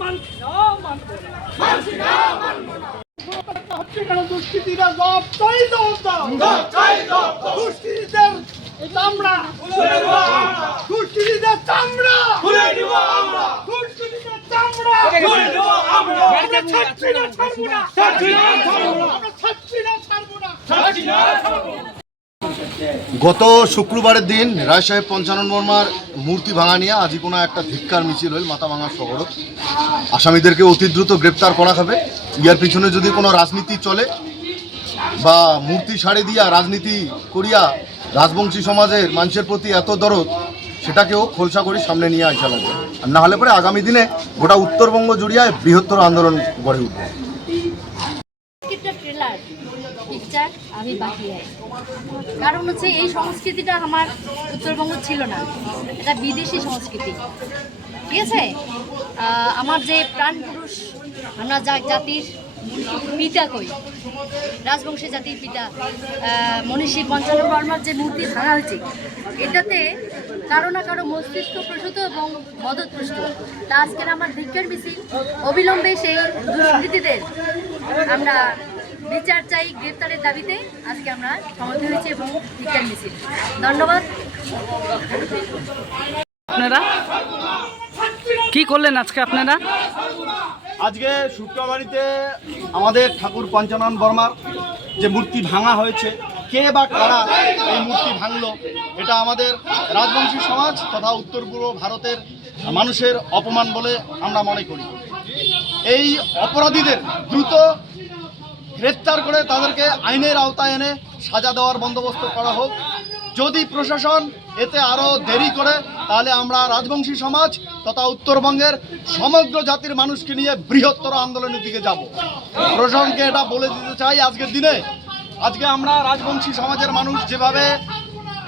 মানছি না মানবো না। মানছি না মানবো না। হচ্ছে কেন দুষ্কৃতীরা জব চাই জব দাও দুষ্কৃতীদের চামড়া দুষ্কৃতীদের চামড়া দুষ্কৃতীদের চামড়া আমরা ছাড়ছি না ছাড়বো না। আমরা ছাড়ছি না ছাড়বো না। গত শুক্রবারের দিন রায় সাহেব পঞ্চানন বর্মার মূর্তি ভাঙা নিয়ে কোনো একটা ধিক্কার মিছিল হইল মাথা ভাঙা শহর আসামিদেরকে অতি দ্রুত গ্রেপ্তার করা হবে। ইয়ার পিছনে যদি কোনো রাজনীতি চলে বা মূর্তি সাড়ে দিয়া রাজনীতি করিয়া রাজবংশী সমাজের মানুষের প্রতি এত দরদ, সেটাকেও খোলসা করে সামনে নিয়ে আসা লাগবে। আর না হলে পরে আগামী দিনে গোটা উত্তরবঙ্গ জুড়িয়ায় বৃহত্তর আন্দোলন গড়ে উঠবে। পিকচার আমি বাকি কারণ হচ্ছে এই সংস্কৃতিটা আমার উত্তরবঙ্গ ছিল না। এটা বিদেশি সংস্কৃতি। ঠিক আছে? আমার যে প্রাণ পুরুষ আমরা যা জাতির পিতা কই, রাজবংশী জাতির পিতা মনীষী পঞ্চানন বর্মার যে মূর্তি ভাঙা হয়েছে, এটাতে কারও না কারও মস্তিষ্ক প্রসূত এবং মদতপুষ্ট তা আজকের আমার ধিক্ষের মিছিল। অবিলম্বে সেই দুষ্কৃতীদের আমরা বিচার চাই গ্রেপ্তারের দাবিতে আজকে আমরা সমর্থ হয়েছি এবং ধিক্ষের মিছিল ধন্যবাদ। আপনারা? কি করলেন আজকে আপনারা? আজকে শুক্রবারিতে আমাদের ঠাকুর পঞ্চানন বর্মার যে মূর্তি ভাঙা হয়েছে কে বা কারা এই মূর্তি ভাঙলো এটা আমাদের রাজবংশী সমাজ তথা উত্তর পূর্ব ভারতের মানুষের অপমান বলে আমরা মনে করি। এই অপরাধীদের দ্রুত গ্রেপ্তার করে তাদেরকে আইনের আওতায় এনে সাজা দেওয়ার বন্দোবস্ত করা হোক। যদি প্রশাসন এতে আরও দেরি করে, তাহলে আমরা রাজবংশী সমাজ তথা উত্তরবঙ্গের সমগ্র জাতির মানুষকে নিয়ে বৃহত্তর আন্দোলনের দিকে যাব। প্রশাসনকে এটা বলে দিতে চাই আজকের দিনে। আজকে আমরা রাজবংশী সমাজের মানুষ যেভাবে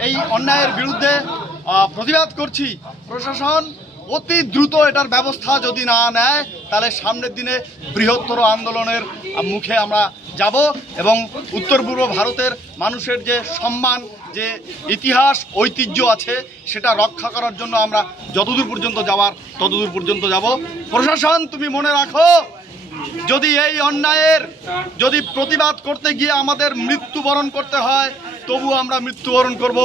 এই অন্যায়ের বিরুদ্ধে প্রতিবাদ করছি, প্রশাসন অতি দ্রুত এটার ব্যবস্থা যদি না নেয়, তাহলে সামনের দিনে বৃহত্তর আন্দোলনের মুখে আমরা যাব এবং উত্তর পূর্ব ভারতের মানুষের যে সম্মান, যে ইতিহাস, ঐতিহ্য আছে, সেটা রক্ষা করার জন্য আমরা যতদূর পর্যন্ত যাওয়ার ততদূর পর্যন্ত যাব। প্রশাসন, তুমি মনে রাখো, যদি এই অন্যায়ের যদি প্রতিবাদ করতে গিয়ে আমাদের মৃত্যুবরণ করতে হয় তবু আমরা মৃত্যুবরণ করব।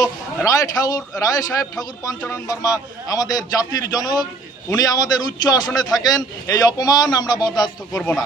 রায় ঠাকুর, রায় সাহেব ঠাকুর পঞ্চানন বর্মা আমাদের জাতির জনক, উনি আমাদের উচ্চ আসনে থাকেন, এই অপমান আমরা বরদাস্ত করব না।